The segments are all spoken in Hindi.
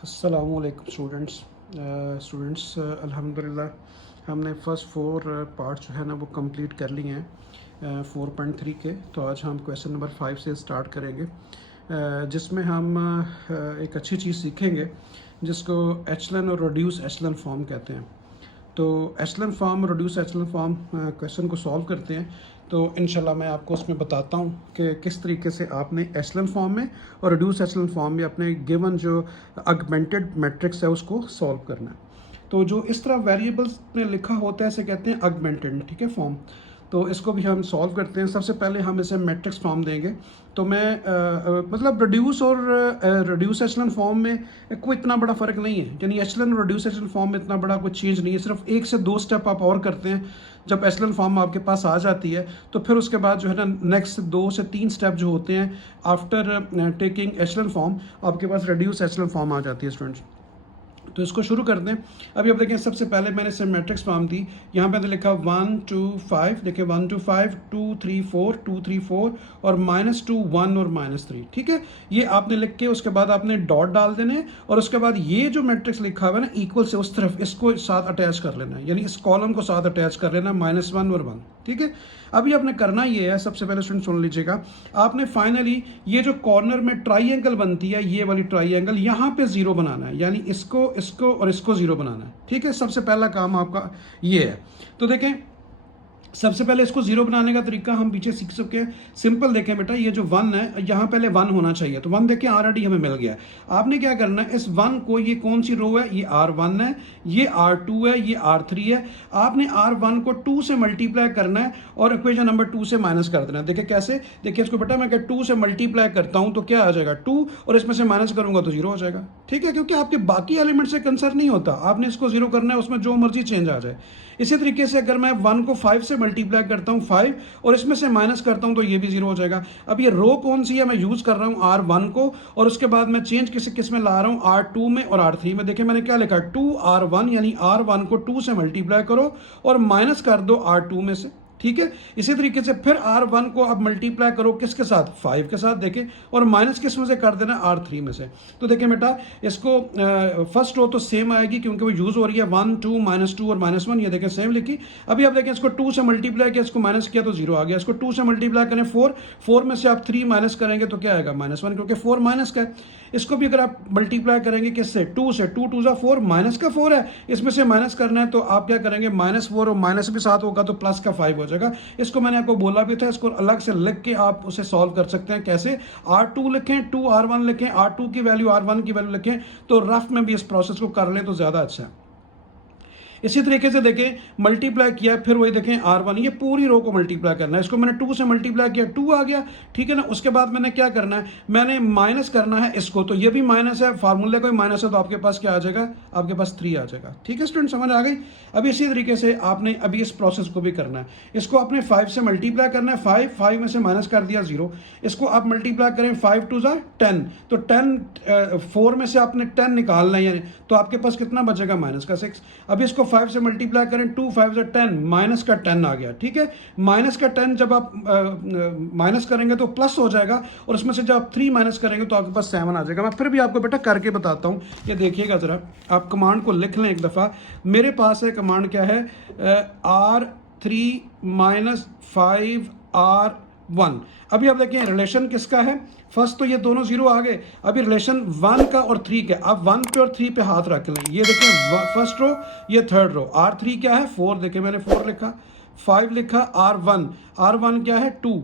अस्सलामुअलैकुम स्टूडेंट्स अल्हम्दुलिल्लाह हमने फ़र्स्ट 4 पार्ट जो है ना वो कंप्लीट कर लिए हैं 4.3 के। तो आज हम क्वेश्चन नंबर 5 से स्टार्ट करेंगे, जिसमें हम एक अच्छी चीज़ सीखेंगे जिसको एचलन और रिड्यूस एचलन फॉर्म कहते हैं। तो एचलन फॉर्म रिड्यूस एचलन फॉर्म क्वेश्चन को सॉल्व करते हैं। तो इंशाल्लाह मैं आपको उसमें बताता हूँ कि किस तरीके से आपने एचलन फॉर्म में और रिड्यूस एचलन फॉर्म में अपने गिवन जो अगमेंटेड मैट्रिक्स है उसको सॉल्व करना है। तो जो इस तरह वेरिएबल्स में लिखा होता है इसे कहते हैं अगमेंटेड, ठीक है, फॉर्म। तो इसको भी हम सॉल्व करते हैं। सबसे पहले हम इसे मैट्रिक्स फॉर्म देंगे। तो मैं मतलब रिड्यूस और रिड्यूस एचलन फॉर्म में कोई इतना बड़ा फ़र्क नहीं है, यानी एचलन और रिड्यूस एचलन फॉर्म में इतना बड़ा कोई चेंज नहीं है। सिर्फ 1 से 2 स्टेप आप और करते हैं। जब एचलन फॉर्म आपके पास आ जाती है तो फिर उसके बाद जो है ना नेक्स्ट 2 से 3 स्टेप जो होते हैं आफ्टर टेकिंग एचलन फॉर्म, आपके पास रिड्यूस एचलन फॉर्म आ जाती है स्टूडेंट्स। तो इसको शुरू करते हैं। अभी अब देखें, सबसे पहले मैंने इसे मैट्रिक्स फॉर्म दी। यहाँ पे मैंने लिखा 1 2 5, देखिए 1 2 5 2 3 4 2 3 4 और -2 1 और -3, ठीक है। ये आपने लिख के उसके बाद आपने डॉट डाल देने और उसके बाद ये जो मैट्रिक्स लिखा हुआ है ना इक्वल से उस तरफ इसको साथ अटैच कर लेना है, यानी इस कॉलम को साथ अटैच कर लेना, -1 और 1, ठीक है। अभी आपने करना ये है, सबसे पहले स्टूडेंट सुन लीजिएगा, आपने फाइनली ये जो कॉर्नर में ट्राइएंगल बनती है, ये वाली ट्राइएंगल, यहाँ पे जीरो बनाना है, यानी इसको इसको और इसको जीरो बनाना है, ठीक है। सबसे पहला काम आपका ये है। तो देखें, सबसे पहले इसको जीरो बनाने का तरीका हम पीछे सीख चुके हैं। सिंपल देखें बेटा, ये जो 1 है यहाँ पहले 1 होना चाहिए, तो 1 देखें ऑलरेडी हमें मिल गया। आपने क्या करना है, इस 1 को, ये कौन सी रो है, ये R1 है, ये R2 है, ये R3 है। आपने R1 को 2 से मल्टीप्लाई करना है और इक्वेशन नंबर 2 से माइनस कर देना है। देखिए कैसे, देखिए इसको बेटा मैं 2 से मल्टीप्लाई करता हूँ तो क्या आ जाएगा 2, और इसमें से माइनस करूंगा तो 0 हो जाएगा, ठीक है। क्योंकि आपके बाकी एलिमेंट से कंसर्न नहीं होता, आपने इसको 0 करना है, उसमें जो मर्जी चेंज आ जाए। इसी तरीके से अगर मैं 1 को 5 से मल्टीप्लाई करता हूँ 5 और इसमें से माइनस करता हूँ तो ये भी 0 हो जाएगा। अब ये रो कौन सी है, मैं यूज कर रहा हूँ R1 को, और उसके बाद मैं चेंज किस में ला रहा हूँ, R2 में और R3 में। देखिए मैंने क्या लिखा, 2R1, यानी R1 को 2 से मल्टीप्लाई करो और माइनस कर दो R2 में से, ठीक है। इसी तरीके से फिर R1 को अब मल्टीप्लाई करो किसके साथ, 5 के साथ, देखें, और माइनस किस में से कर देना, R3 में से। तो देखें बेटा, इसको फर्स्ट रो तो सेम आएगी क्योंकि वो यूज हो रही है 1 2 -2 और -1, ये देखें सेम लिखी। अभी आप देखें, इसको 2 से मल्टीप्लाई किया, इसको माइनस किया तो 0 आ गया। इसको 2 से मल्टीप्लाई करें 4 में से आप 3 माइनस करेंगे तो क्या आएगा, -1, क्योंकि 4 माइनस का है। इसको भी अगर आप मल्टीप्लाई करेंगे किससे, 2 से, 2 2 4, माइनस का 4 है, इसमें से माइनस करना है तो आप क्या करेंगे, -4 और माइनस भी साथ होगा तो प्लस का 5 हो जाएगा। इसको मैंने आपको बोला भी था, इसको अलग से लिख के आप उसे सॉल्व कर सकते हैं। कैसे, R2 लिखें, 2R1 लिखें, R2 की वैल्यू R1 की वैल्यू लिखें, तो रफ में भी इस प्रोसेस को कर लें तो ज़्यादा अच्छा है। इसी तरीके से देखें, मल्टीप्लाई किया, फिर वही देखें R1, ये पूरी रो को मल्टीप्लाई करना है। इसको मैंने 2 से मल्टीप्लाई किया, 2 आ गया, ठीक है ना। उसके बाद मैंने क्या करना है, मैंने माइनस करना है इसको, तो ये भी माइनस है, फार्मूले का भी माइनस है, तो आपके पास क्या आ जाएगा, आपके पास 3 आ जाएगा, ठीक है स्टूडेंट, समझ आ गई। अब इसी तरीके से आपने अभी इस प्रोसेस को भी करना है। इसको आपने 5 से मल्टीप्लाई करना है, 5 में से माइनस कर दिया 0। इसको आप मल्टीप्लाई करें, 5 2 10, तो 4 में से आपने 10 निकालना है, यानी तो आपके पास कितना बचेगा, -6। अभी इसको 5 से मल्टीप्लाई करें, 2 5 10, माइनस का 10 आ गया, ठीक है। माइनस का 10 जब आप माइनस करेंगे तो प्लस हो जाएगा, और उसमें से जब आप 3 माइनस करेंगे तो आपके पास 7 आ जाएगा। मैं फिर भी आपको बेटा करके बताता हूँ, ये देखिएगा ज़रा, आप कमांड को लिख लें एक दफ़ा। मेरे पास है कमांड, क्या है, R3 -5R1। अभी आप देखें रिलेशन किसका है, फर्स्ट तो ये दोनों 0 आ गए। अभी रिलेशन 1 का और 3 का, आप 1 पे और 3 पे हाथ रख लें। ये देखें फर्स्ट रो, ये थर्ड रो। R3 क्या है, 4, देखें मैंने 4 लिखा, 5 लिखा, R1 क्या है, 2,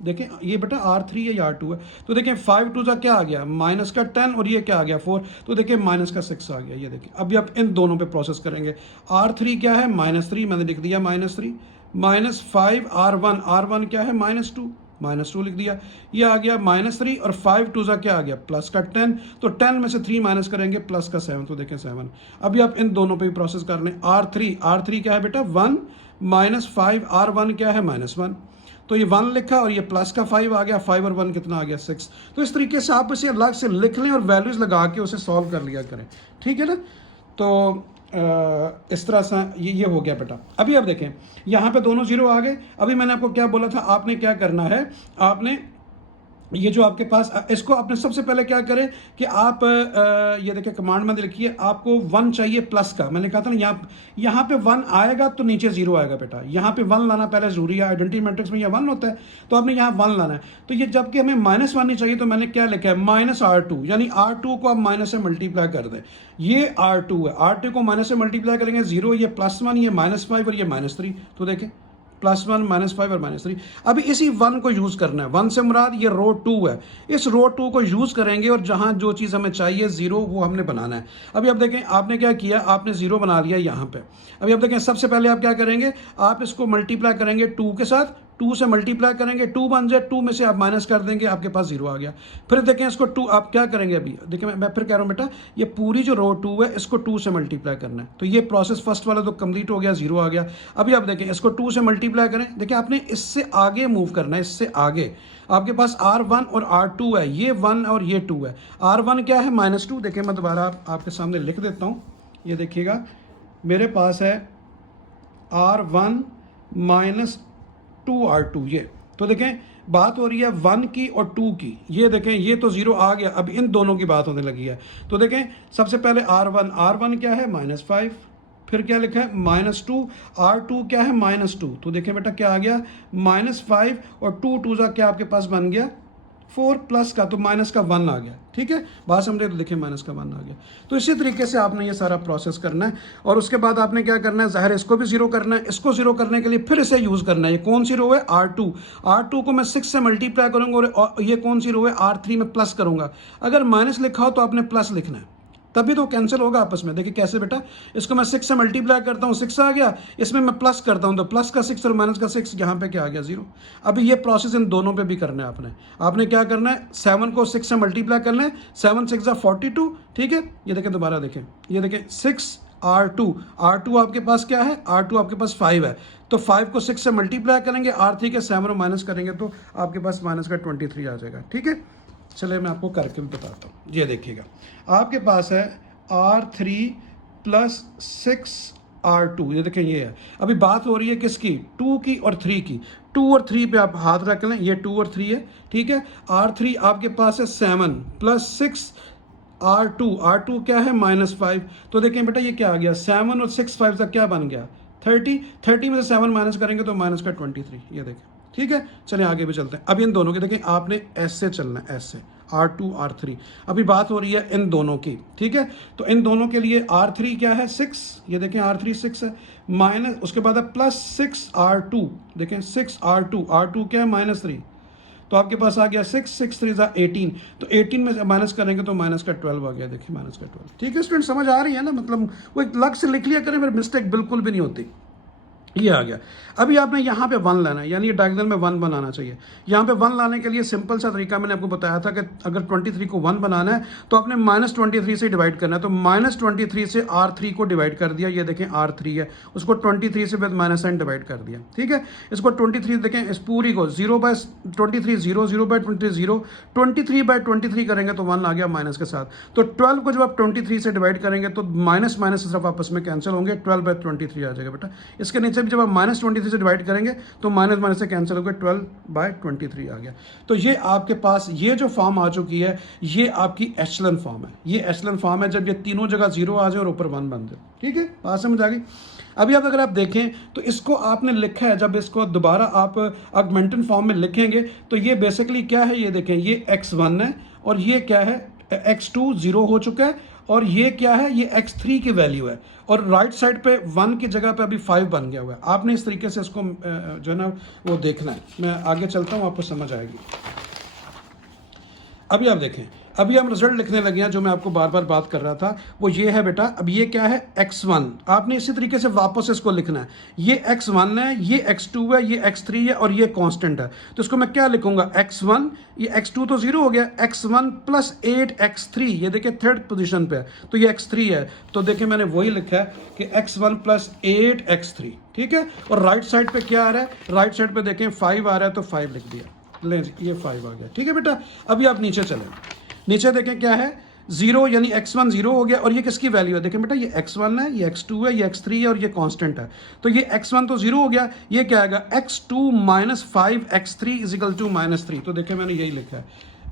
देखें ये बेटा R3 है या R2 है। तो देखें 5 2 का क्या आ गया, माइनस का 10, और ये क्या आ गया 4, तो देखें माइनस का 6 आ गया। ये देखें, अभी आप इन दोनों पे प्रोसेस करेंगे। R3 क्या है, -3, मैंने लिख दिया -3, -5 R1 क्या है, -2 लिख दिया। ये आ गया -3, और 5 2 क्या आ गया, प्लस का 10, तो 10 में से 3 माइनस करेंगे, प्लस का 7, तो देखें 7। अभी आप इन दोनों पे भी प्रोसेस कर लें। R3 क्या है बेटा, 1 -5, R1 क्या है, -1, तो ये 1 लिखा और ये प्लस का 5 आ गया, 5 और 1 कितना आ गया, 6। तो इस तरीके से आप इसे अलग से लिख लें और वैल्यूज लगा के उसे सॉल्व कर लिया करें, ठीक है ना। तो इस तरह से ये हो गया बेटा। अभी आप देखें, यहाँ पे दोनों 0 आ गए। अभी मैंने आपको क्या बोला था, आपने क्या करना है, आपने ये जो आपके पास, इसको आपने सबसे पहले क्या करें कि आप ये देखिए कमांड में लिखिए, आपको 1 चाहिए प्लस का। मैंने कहा था ना यहाँ पे 1 आएगा तो नीचे 0 आएगा बेटा। यहाँ पे 1 लाना पहले जरूरी है, आइडेंटिटी मैट्रिक्स में यह 1 होता है, तो आपने यहाँ 1 लाना है। तो ये जबकि हमें -1 नहीं चाहिए, तो मैंने क्या लिखा है -R2, यानी R2 को आप माइनस से मल्टीप्लाई कर दें। ये R2 है, R2 को माइनस से मल्टीप्लाई करेंगे 0, ये +1, ये -5 और ये -3। तो देखें +1 -5 और -3। अभी इसी 1 को यूज करना है। 1 से मुराद ये रो 2 है, इस रो 2 को यूज करेंगे और जहां जो चीज हमें चाहिए 0 वो हमने बनाना है। अभी आप देखें आपने क्या किया, आपने 0 बना लिया यहाँ पे। अभी आप देखें सबसे पहले आप क्या करेंगे, आप इसको मल्टीप्लाई करेंगे 2 के साथ, 2 से मल्टीप्लाई करेंगे, 2 बन जाए, 2 में से आप माइनस कर देंगे, आपके पास 0 आ गया। फिर देखें इसको 2 आप क्या करेंगे, अभी देखिए मैं फिर कह रहा हूँ बेटा, ये पूरी जो रो 2 है इसको 2 से मल्टीप्लाई करना है। तो ये प्रोसेस फर्स्ट वाला तो कंप्लीट हो गया, 0 आ गया। अभी आप देखें इसको 2 से मल्टीप्लाई करें, देखिए आपने इससे आगे मूव करना है, इससे आगे। आपके पास R1 और R2 है, ये 1 और ये 2 है। R1 क्या है -2, देखिए मैं दोबारा आपके सामने लिख देता हूँ, ये देखिएगा मेरे पास है R1 -2R2, ये तो देखें बात हो रही है 1 की और 2 की। ये देखें ये तो 0 आ गया, अब इन दोनों की बात होने लगी है। तो देखें सबसे पहले R1 क्या है -5, फिर क्या लिखा है -2, R2 क्या है -2। तो देखें बेटा क्या आ गया -5 और 2 2 जा क्या आपके पास बन गया 4 प्लस का, तो माइनस का 1 आ गया। ठीक है, बात समझे, तो देखिए माइनस का 1 आ गया। तो इसी तरीके से आपने ये सारा प्रोसेस करना है और उसके बाद आपने क्या करना है, ज़ाहिर इसको भी 0 करना है। इसको 0 करने के लिए फिर इसे यूज़ करना है। ये कौन सी रो है R2 को मैं 6 से मल्टीप्लाई करूंगा और ये कौन सी रो है R3 में प्लस करूंगा। अगर माइनस लिखा हो तो आपने प्लस लिखना है, तभी तो कैंसिल होगा आपस में। देखिए कैसे बेटा, इसको मैं 6 से मल्टीप्लाई करता हूँ, 6 आ गया, इसमें मैं प्लस करता हूँ तो प्लस का 6 और माइनस का 6, यहाँ पे क्या आ गया 0। अभी ये प्रोसेस इन दोनों पे भी करना है आपने क्या करना है, 7 को 6 से मल्टीप्लाई करना है, 7 6 42। ठीक है, ये देखें दोबारा देखें, ये देखें 6 R2 आपके पास क्या है, R2 आपके पास 5 है, तो 5 को 6 से मल्टीप्लाई करेंगे, R3 के 7 और माइनस करेंगे तो आपके पास माइनस का 23 आ जाएगा। ठीक है, चलिए मैं आपको करके भी बताता हूँ। ये देखिएगा आपके पास है R3 + 6R2, ये देखें ये है। अभी बात हो रही है किसकी, 2 की और 3 की। 2 और 3 पे आप हाथ रख लें, ये 2 और 3 है। ठीक है, R3 आपके पास है 7 + 6 R2 क्या है -5। तो देखें बेटा ये क्या आ गया, 7 और 6 5 तक क्या बन गया 30 में से 7 माइनस करेंगे तो माइनस का 23। ये देखें, ठीक है, चलिए आगे भी चलते हैं। अब इन दोनों के देखें आपने ऐसे चलना है, ऐसे R2 R3। अभी बात हो रही है इन दोनों की। ठीक है, तो इन दोनों के लिए R3 क्या है 6, ये देखें R3 6 है, माइनस उसके बाद है +6 R2, देखें 6 R2 क्या है -3। तो आपके पास आ गया 6 6 3 18, तो 18 में से माइनस करेंगे तो माइनस का 12 आ गया। देखिए माइनस का 12। ठीक है स्टूडेंट, समझ आ रही है ना, मतलब वो एक लग से लिख लिया करें, फिर मिस्टेक बिल्कुल भी नहीं होती। ये आ गया। अभी आपने यहाँ पे 1 लाना है, यानी ये डायगोनल में 1 बनाना चाहिए। यहाँ पे 1 लाने के लिए सिंपल सा तरीका मैंने आपको बताया था कि अगर 23 को 1 बनाना है तो आपने -23 से डिवाइड करना है। तो -23 से R3 को डिवाइड कर दिया, ये देखें R3 है, उसको 23 से विद -साइन डिवाइड कर दिया। ठीक है, इसको 23 देखें, इस पूरी को 0/23 0 0/23 0 23/23 करेंगे तो 1 आ गया माइनस के साथ। तो 12 को जब आप 23 से डिवाइड करेंगे तो माइनस माइनस सिर्फ आपस में कैंसिल होंगे, 12/23 आ जाएगा बेटा। इसके नीचे जब आप -23 से डिवाइड करेंगे तो माइनस माइनस से कैंसिल हो गया, 12/23 आ गया। तो ये आपके पास ये जो फॉर्म आ चुकी है, ये आपकी एचलन फॉर्म है। ये एचलन फॉर्म है जब ये तीनों जगह 0 आ जाए और ऊपर 1 बन जाए। ठीक है, बात समझ आ गई। अभी आप अगर आप देखें तो इसको आपने लिखा है, जब इसको दोबारा आप ऑगमेंटेड फॉर्म में लिखेंगे तो ये बेसिकली क्या है, ये देखें ये x1 है और ये क्या है x2 0 हो चुका है और ये क्या है, ये x3 की वैल्यू है और राइट साइड पे 1 की जगह पे अभी 5 बन गया हुआ है। आपने इस तरीके से इसको जो है ना वो देखना है। मैं आगे चलता हूँ, आपको समझ आएगी। अभी आप देखें, अभी हम रिजल्ट लिखने लगे हैं, जो मैं आपको बार बार बात कर रहा था वो ये है बेटा। अब ये क्या है x1, आपने इसी तरीके से वापस इसको लिखना है। ये x1 है, ये x2 है, ये x3 है और ये कांस्टेंट है। तो इसको मैं क्या लिखूंगा, x1, ये x2 तो 0 हो गया, x1 + 8 x3, ये देखिए थर्ड पोजीशन पे है तो ये x3 है। तो देखिए मैंने वही लिखा है कि x1 + 8 x3। ठीक है, और राइट साइड पे क्या आ रहा है, राइट साइड पे देखें 5 आ रहा है तो 5 लिख दिया, ले ये 5 आ गया। ठीक है बेटा, अभी आप नीचे चलें, नीचे देखें क्या है, जीरो यानी x1 जीरो हो गया, और ये किसकी वैल्यू है, देखें बेटा ये x1 है, ये x2 है, ये x3 है और ये कांस्टेंट है। तो ये x1 तो जीरो हो गया, ये क्या आएगा x2 minus 5x3 is equal to -3। तो देखें मैंने यही लिखा है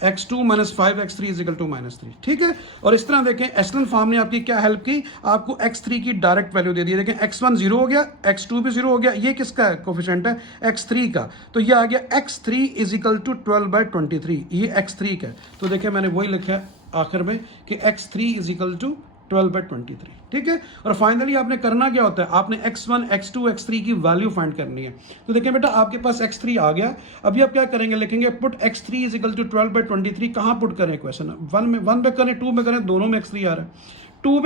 x2 minus 5x3 is equal to -3, ठीक है। और इस तरह देखें एचलन फॉर्म ने आपकी क्या हेल्प की, आपको x3 की डायरेक्ट वैल्यू दे दी। देखें x1 जीरो हो गया, x2 भी जीरो हो गया, ये किसका है कोफिशिएंट है x3 का, तो ये आ गया x3 इज इक्वल टू 12/23, ये x3 का है। तो देखें मैंने वही लिखा है आखिर में कि x3 इज इक्वल टू 12/23, ठीक है। और फाइनली आपने करना क्या होता है, आपने x1 x2 x3 की वैल्यू फाइंड करनी है। तो देखिए बेटा आपके पास x3 आ गया, अभी आप क्या करेंगे, लिखेंगे put x3 is equal to 12/23। कहाँ पुट करें क्वेश्चन, 1 में करें 2 में करें, दोनों में x3 आ रहा है। 2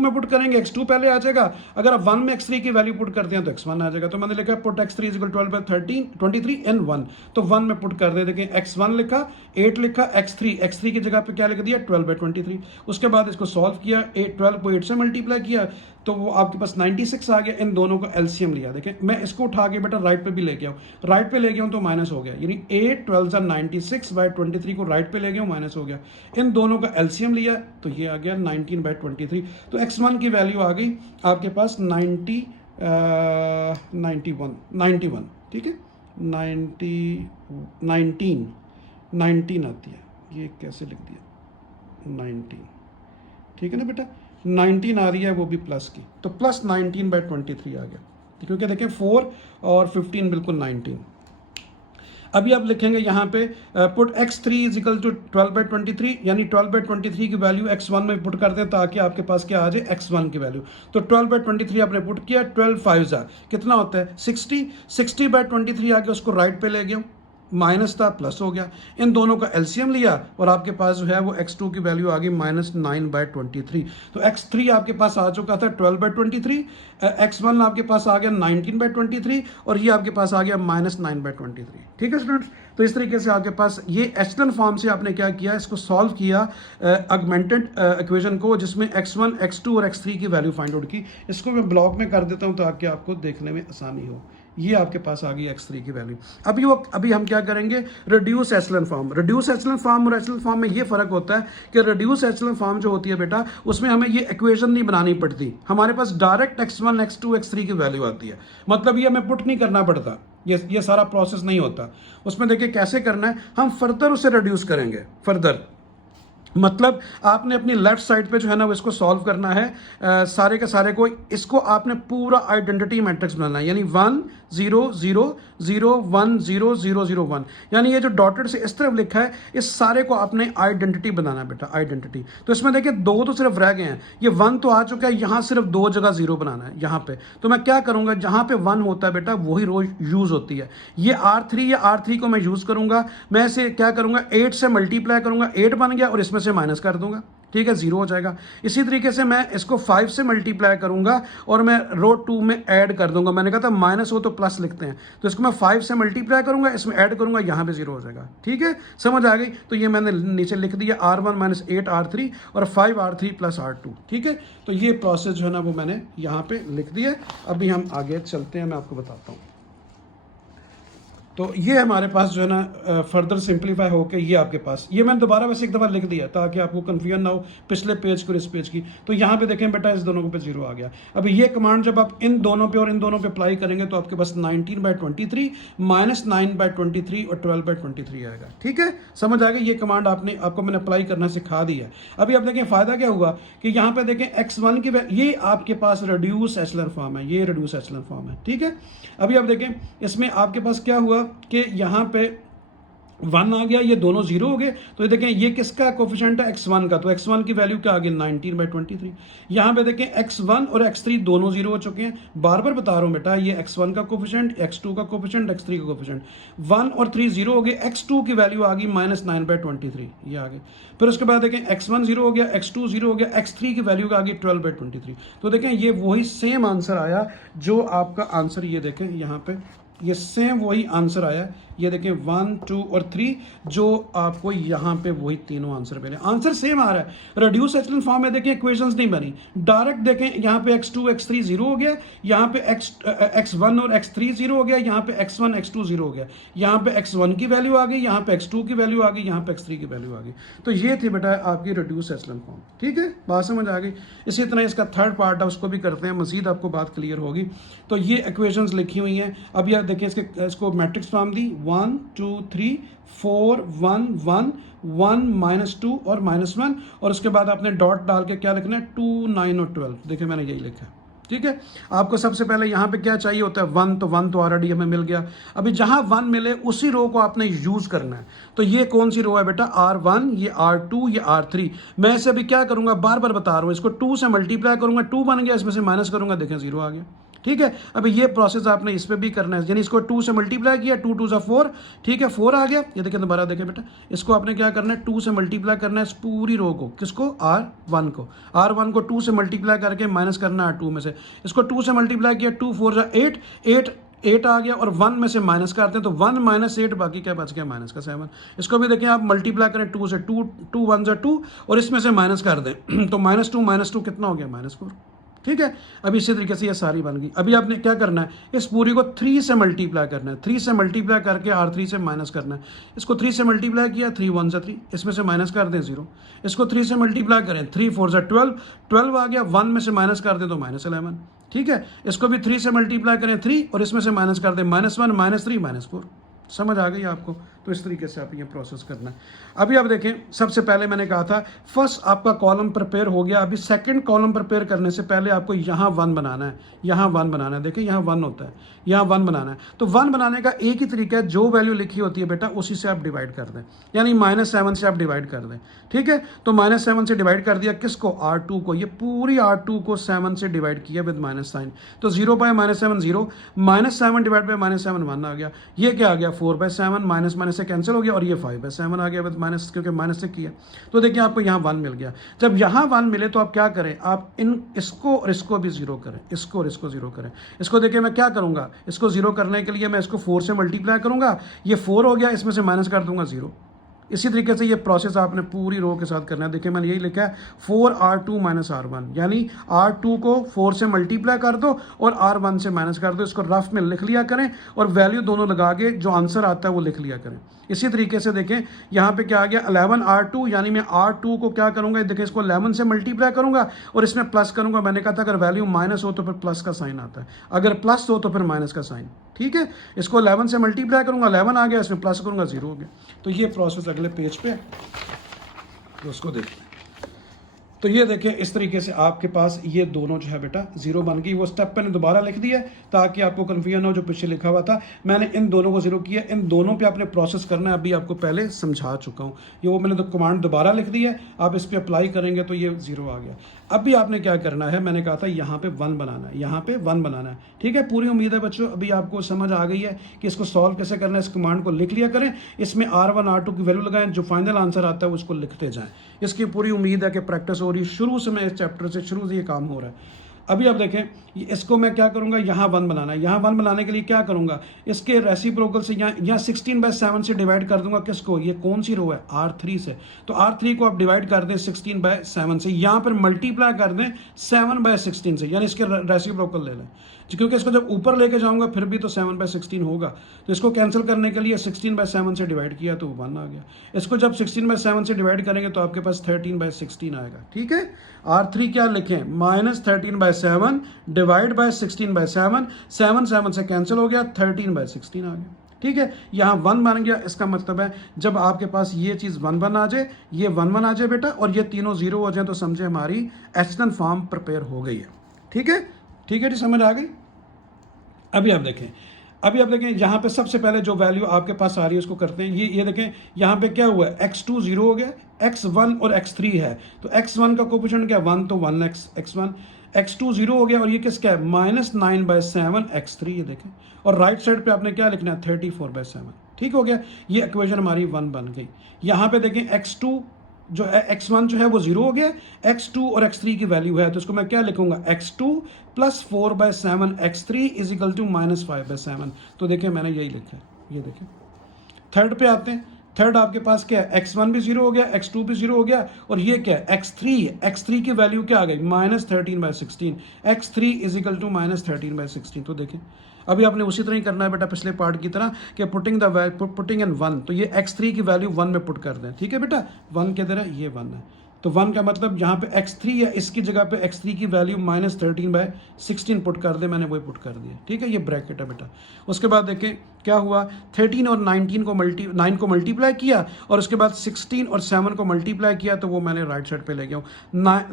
में पुट करेंगे x2 पहले आ जाएगा, अगर आप 1 में x3 की वैल्यू पुट करते हैं तो x1 आ जाएगा। तो मैंने लिखा पुट x3 इज इक्वल 12/23 इन 1, तो 1 में पुट कर दे। देखिए x1 लिखा, 8 लिखा, x3 की जगह पे क्या लिख दिया 12/23। उसके बाद इसको सॉल्व किया, 12 को 8 से मल्टीप्लाई किया तो वो आपके पास 96 आ गया। इन दोनों का एलसीएम लिया, देखें मैं इसको उठा के बेटा राइट पे भी ले गया हूँ, राइट पे ले गया हूँ तो माइनस हो गया, यानी 8 12 96/23 को राइट पे ले गया हूँ, माइनस हो गया। इन दोनों का एलसीएम लिया तो ये आ गया 19/23। तो x1 की वैल्यू आ गई आपके पास 91, ठीक है, 19 आती है, ये कैसे लिख दिया 19, ठीक है ना बेटा, 19 आ रही है वो भी प्लस की, तो प्लस 19/23 आ गया, क्योंकि देखें 4 और 15 बिल्कुल 19। अभी आप लिखेंगे यहाँ पे put x3 is equal to 12/23, यानी 12/23 की वैल्यू x1 में पुट कर दें ताकि आपके पास क्या आ जाए x1 की वैल्यू। तो 12/23 आपने पुट किया, 12 5 कितना होता है 60/23 आ गया, उसको राइट पे ले गया, माइनस था प्लस हो गया, इन दोनों का एलसीएम लिया और आपके पास जो है वो x2 की वैल्यू आ गई -9/23। तो x3 आपके पास आ चुका था 12/23, x1 आपके पास आ गया 19/23 और ये आपके पास आ गया -9/23, ठीक है स्टूडेंट्स। तो इस तरीके से आपके पास ये एचलन फॉर्म से आपने क्या किया, इसको सॉल्व किया ऑगमेंटेड इक्वेशन को, जिसमें x1 x2 और x3 की वैल्यू फाइंड आउट की। इसको मैं ब्लॉक में कर देता हूँ ताकि आपको देखने में आसानी हो। ये आपके पास आ गई x3 की वैल्यू। अभी हम क्या करेंगे, रिड्यूस एचलन फॉर्म। रिड्यूस एचलन फॉर्म और एचलन फॉर्म में ये फर्क होता है कि रिड्यूस एचलन फॉर्म जो होती है बेटा, उसमें हमें ये इक्वेशन नहीं बनानी पड़ती, हमारे पास डायरेक्ट x1 x2 x3 की वैल्यू आती है, मतलब ये हमें पुट नहीं करना पड़ता, ये सारा प्रोसेस नहीं होता उसमें। देखिए कैसे करना है, हम फर्दर उसे रिड्यूस करेंगे, फर्दर मतलब आपने अपनी लेफ्ट साइड पे जो है ना वो इसको सॉल्व करना है, सारे के सारे को, इसको आपने पूरा आइडेंटिटी मैट्रिक्स बनाना है, यानी 1 0 0 0 1 0 0 0 1, यानी ये जो डॉटेड से इस तरफ लिखा है इस सारे को आपने आइडेंटिटी बनाना है बेटा, आइडेंटिटी। तो इसमें देखिए 2 तो सिर्फ रह गए हैं, ये 1 तो आ चुका है, यहाँ सिर्फ 2 जगह 0 बनाना है यहाँ पे। तो मैं क्या करूँगा, जहाँ पे 1 होता है बेटा वही रो यूज़ होती है, ये R3 या R3 को मैं यूज़ करूँगा, मैं इसे क्या करूँगा 8 से मल्टीप्लाई करूँगा, 8 बन गया और इसमें से माइनस कर दूंगा, ठीक है 0 हो जाएगा। इसी तरीके से मैं इसको 5 से मल्टीप्लाई करूंगा और मैं रो 2 में ऐड कर दूंगा, मैंने कहा था माइनस हो तो प्लस लिखते हैं, तो इसको मैं 5 से मल्टीप्लाई करूंगा, इसमें ऐड करूंगा, यहाँ पे 0 हो जाएगा, ठीक है समझ आ गई। तो ये मैंने नीचे लिख दिया R1 - 8 R3 और 5 R3 + R2, ठीक है। तो ये प्रोसेस जो है ना वो मैंने यहाँ पे लिख दिया। अभी हम आगे चलते हैं, मैं आपको बताता हूँ। तो ये हमारे पास जो है ना फर्दर सिंप्लीफाई होकर ये आपके पास, ये मैंने दोबारा वैसे एक दफ़ा लिख दिया ताकि आपको कन्फ्यूजन ना हो पिछले पेज को इस पेज की। तो यहाँ पे देखें बेटा इस दोनों पे 0 आ गया। अभी ये कमांड जब आप इन दोनों पे और इन दोनों पे अप्लाई करेंगे तो आपके पास 19/23 -9/23 और 12/23 आएगा, ठीक है समझ आ गई। ये कमांड आपको मैंने अप्लाई करना सिखा दिया। अभी आप देखें फ़ायदा क्या हुआ कि यहाँ पे देखें x1 की ये आपके पास रिड्यूस एचलन फॉर्म है, ये रिड्यूस एचलन फॉर्म है, ठीक है। अभी आप देखें इसमें आपके पास क्या हुआ कि यहाँ पे 1 आ गया, ये दोनों 0 हो गए। तो ये देखें ये किसका कोफिशिएंट है x1 का, तो x1 की वैल्यू क्या आ गई 19/23। यहाँ पे देखें x1 और x3 दोनों 0 हो चुके हैं। बार बार बता रहा हूँ बेटा, ये x1 का कोफिशिएंट, x2 का कोफिशिएंट, x3 का कोफिशिएंट, 1 और 3 0 हो गए। x2 की वैल्यू आ गई -9/23, ये आ गई। फिर उसके बाद देखें x1 0 हो गया, x2 0 हो गया, x3 की वैल्यू आ गई 12/23। तो देखें ये वही सेम आंसर आया जो आपका आंसर, ये देखें यहाँ पे ये सेम वही आंसर आया। ये देखें 1 2 और 3 जो आपको यहाँ पे वही तीनों आंसर मिले, आंसर सेम आ रहा है। रिड्यूस एचेलॉन फॉर्म में देखें इक्वेशंस नहीं बनी, डायरेक्ट देखें यहाँ पे x2 x3 जीरो हो गया, यहाँ पे x1 और x3 जीरो हो गया, यहाँ पे x1 x2 जीरो हो गया, यहाँ पे x1 की वैल्यू आ गई, यहाँ पे x2 की वैल्यू आ गई, यहाँ पे x3 की वैल्यू आ गई। तो ये थी बेटा आपकी रिड्यूस एचेलॉन फॉर्म। ठीक है, बात समझ आ गई। इसी तरह इसका थर्ड पार्ट है, उसको भी करते हैं, मजीद आपको बात क्लियर होगी। तो ये इक्वेशंस लिखी हुई हैं। अब यार देखिए इसको मैट्रिक्स फॉर्म दी 1 2 3 4 1 1 1 -2 और -1, और उसके बाद आपने डॉट डाल के क्या लिखना है 2 9 और 12। देखिए मैंने यही लिखा है। ठीक है, आपको सबसे पहले यहाँ पे क्या चाहिए होता है 1, तो 1 तो ऑलरेडी हमें मिल गया। अभी जहां 1 मिले उसी रो को आपने यूज करना है। तो ये कौन सी रो है बेटा R1, ये R2, ये R3। मैं इसे अभी क्या करूंगा, बार बार बता रहा हूं, इसको 2 से मल्टीप्लाई करूंगा, 2 बन गया, इसमें से माइनस करूंगा, देखें 0 आ गया। ठीक है, अभी ये प्रोसेस आपने इस पे भी करना है, यानी इसको 2 से मल्टीप्लाई किया, 2 2 4। ठीक है, 4 आ गया। ये देखिए दोबारा देखें बेटा, इसको आपने क्या करना है 2 से मल्टीप्लाई करना है इस पूरी रो को, किसको R1 को, R1 को 2 से मल्टीप्लाई करके माइनस करना है 2 में से। इसको 2 से मल्टीप्लाई किया, 2 4 8 8 आ गया, और 1 में से माइनस करते हैं तो 1 -8, बाकी क्या बच गया माइनस का 7। इसको भी देखें आप मल्टीप्लाई करें 2 से, 2 1 2, और इसमें से माइनस कर दें तो -2 कितना हो गया -4। ठीक है, अभी इसी तरीके से ये सारी बन गई। अभी आपने क्या करना है, इस पूरी को 3 से मल्टीप्लाई करना है, 3 से मल्टीप्लाई करके R3 से माइनस करना है। इसको 3 से मल्टीप्लाई किया, 3 1 3, इसमें से माइनस कर दें 0। इसको 3 से मल्टीप्लाई करें, 3 4 12, 12 आ गया, 1 में से माइनस कर दें तो -11। ठीक है, इसको भी 3 से मल्टीप्लाई करें 3, और इसमें से माइनस कर दें -1 -3 -4। समझ आ गई आपको? तो इस तरीके से आप ये प्रोसेस करना है। अभी आप देखें, सबसे पहले मैंने कहा था फर्स्ट आपका कॉलम प्रिपेयर हो गया। अभी सेकंड कॉलम प्रिपेयर करने से पहले आपको यहाँ 1 बनाना है, यहाँ 1 बनाना है। देखिए यहाँ 1 होता है, यहाँ 1 बनाना है। तो 1 बनाने का एक ही तरीका है, जो वैल्यू लिखी होती है बेटा उसी से आप डिवाइड कर दें, यानी -7 से आप डिवाइड कर दें। ठीक है, तो -7 से डिवाइड कर दिया, किसको, R2 को। ये पूरी R2 को 7 से डिवाइड किया विद माइनस साइन, तो 0 बाय -7 0, -7 डिवाइड बाय -7 1 आ गया। ये क्या आ गया 4/7, माइनस माइनस से कैंसिल हो गया, और ये 5/7 आ गया विद माइनस, क्योंकि माइनस से किया। तो देखिए आपको यहाँ 1 मिल गया। जब यहाँ 1 मिले तो आप क्या करें, आप इसको और इसको भी 0 करें, इसको और इसको 0 करें। इसको देखिए मैं क्या करूँगा, इसको 0 करने के लिए मैं इसको 4 से मल्टीप्लाई करूँगा, ये 4 हो गया, इसमें से माइनस कर दूंगा 0। इसी तरीके से ये प्रोसेस आपने पूरी रो के साथ करना है। देखिए मैंने यही लिखा है 4R2 - R1, यानी R2 को 4 से मल्टीप्लाई कर दो और R1 से माइनस कर दो। इसको रफ में लिख लिया करें और वैल्यू दोनों लगा के जो आंसर आता है वो लिख लिया करें। इसी तरीके से देखें यहाँ पे क्या आ गया 11R2, यानी मैं R2 को क्या करूँगा, देखिए इसको 11 से मल्टीप्लाई करूँगा और इसमें प्लस करूँगा। मैंने कहा था अगर वैल्यू माइनस हो तो फिर प्लस का साइन आता है, अगर प्लस हो तो फिर माइनस का साइन। ठीक है, इसको 11 से मल्टीप्लाई करूँगा, 11 आ गया, इसमें प्लस करूँगा 0 हो गया। तो ये प्रोसेस अगले पेज पे, तो उसको देखते हैं। तो ये देखिए इस तरीके से आपके पास ये दोनों जो है बेटा 0 बन गई। वो स्टेप मैंने दोबारा लिख दिया ताकि आपको कन्फ्यूजन हो, जो पीछे लिखा हुआ था। मैंने इन दोनों को 0 किया, इन दोनों पे आपने प्रोसेस करना है। अभी आपको पहले समझा चुका हूँ, ये वो मैंने तो कमांड दोबारा लिख दी है। आप इस पर अप्लाई करेंगे तो ये 0 आ गया। अभी आपने क्या करना है, मैंने कहा था यहाँ पे 1 बनाना है, यहाँ पे 1 बनाना है। ठीक है, पूरी उम्मीद है बच्चों अभी आपको समझ आ गई है कि इसको सॉल्व कैसे करना है। इस कमांड को लिख लिया करें, इसमें R1 R2 की वैल्यू लगाएं, जो फाइनल आंसर आता है उसको लिखते जाएं। इसकी पूरी उम्मीद है कि प्रैक्टिस हो रही है, शुरू से मैं इस चैप्टर से शुरू से ये काम हो रहा है। अभी आप देखें इसको मैं क्या करूंगा, यहाँ 1 बनाना है। यहाँ 1 बनाने के लिए क्या करूंगा, इसके रेसिप्रोकल से यहाँ 16/7 से डिवाइड कर दूंगा। किसको, ये कौन सी रो है, R3 से। तो R3 को आप डिवाइड कर दें 16/7 से, यहाँ पर मल्टीप्लाई कर दें 7/16 से, यानी इसके रेसिप्रोकल ले लें, क्योंकि इसको जब ऊपर लेके जाऊंगा फिर भी तो 7/16 होगा। तो इसको कैंसिल करने के लिए 16/7 से डिवाइड किया तो 1 आ गया। इसको जब 16/7 से डिवाइड करेंगे तो आपके पास 13/16 आएगा। ठीक है, R3 क्या लिखें, -13/7 डिवाइड बाय 16/7, 7 से कैंसिल हो गया, 13/16 आ गया। ठीक है, यहाँ 1 बन गया। इसका मतलब है जब आपके पास ये चीज़ 1 1 आ जाए, ये 1 1 आ जाए बेटा, और ये तीनों 0 हो जाए, तो समझे हमारी एचेलॉन फॉर्म प्रिपेयर हो गई है। ठीक है, ठीक है जी, समझ आ गई। अभी आप देखें यहाँ पे सबसे पहले जो वैल्यू आपके पास आ रही है उसको करते हैं। ये देखें यहाँ पे क्या हुआ है, x2 0 हो गया, x1 और x3 है। तो x1 का कोफिशिएंट क्या है 1, तो 1 x1, x2 0 हो गया, और ये किसका है -9/7 x3। ये देखें, और राइट साइड पे आपने क्या लिखना है 34/7। ठीक हो गया, ये इक्वेशन हमारी 1 बन गई। यहाँ पे देखें x2 जो है x1 जो है वो 0 हो गया, x2 और x3 की वैल्यू है, तो इसको मैं क्या लिखूंगा, x2 plus 4/7 x3 is equal to -5/7। तो देखिए मैंने यही लिखा है, ये देखिए। थर्ड पे आते हैं, थर्ड आपके पास क्या है, x1 भी 0 हो गया, x2 भी 0 हो गया, और ये क्या है, x3 है। x3 की वैल्यू क्या आ गई, -13/16, x3 इज इक्वल टू -13/16। तो देखिए अभी आपने उसी तरह ही करना है बेटा पिछले पार्ट की तरह कि पुटिंग इन 1, तो ये x3 की वैल्यू 1 में पुट कर दें, ठीक है बेटा। 1 किधर है, ये 1 है, तो 1 का मतलब यहाँ पे x3 है, इसकी जगह पे x3 की वैल्यू -13/16 पुट कर दे, मैंने वही पुट कर दिया, ठीक है, ये ब्रैकेट है बेटा। उसके बाद देखें क्या हुआ, 13 और 9 को मल्टीप्लाई किया, और उसके बाद 16 और 7 को मल्टीप्लाई किया, तो वो मैंने राइट साइड पे ले गया हूँ।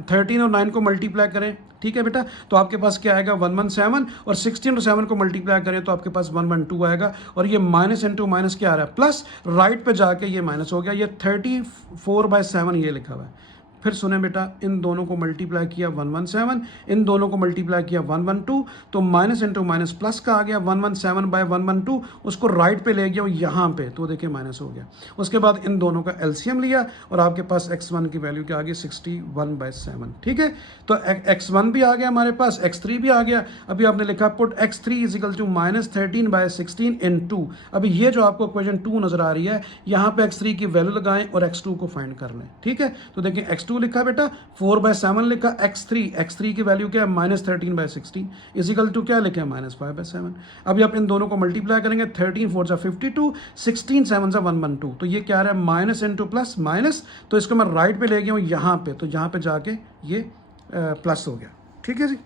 13 और 9 को मल्टीप्लाई करें, ठीक है बेटा, तो आपके पास क्या आएगा 117, और 16 और 7 को मल्टीप्लाई करें तो आपके पास 112 आएगा, और ये माइनस इंटू माइनस क्या आ रहा है, प्लस, राइट पे जाके ये माइनस हो गया, ये 34/7 ये लिखा हुआ है। फिर सुने बेटा, इन दोनों को मल्टीप्लाई किया 117, इन दोनों को मल्टीप्लाई किया 112, तो माइनस इंटू माइनस प्लस का आ गया, 117/112, उसको राइट पे ले गया यहाँ पे, तो देखिए माइनस हो गया। उसके बाद इन दोनों का एलसीएम लिया, और आपके पास x1 की वैल्यू क्या आ गई, 61/7, ठीक है। तो x1 भी आ गया हमारे पास, x3 भी आ गया। अभी आपने लिखा put x3 is equal to -13/16 in 2। अभी ये जो आपको क्वेश्चन 2 नजर आ रही है, यहाँ पे x3 की वैल्यू लगाएं और x2 को फाइंड कर लें, ठीक है। तो देखिए x2 लिखा बेटा, 4/7 लिखा, x3 की वैल्यू क्या है, -13/16 इज इक्वल टू क्या लिखे, -5/7। अभी आप इन दोनों को मल्टीप्लाई करेंगे, 13 4 52, 16 7 112, तो ये क्या रहा है, माइनस इंटू प्लस माइनस, तो इसको मैं राइट पे ले गया हूँ यहाँ पे, तो यहाँ पे जाके ये प्लस हो गया, ठीक है जी।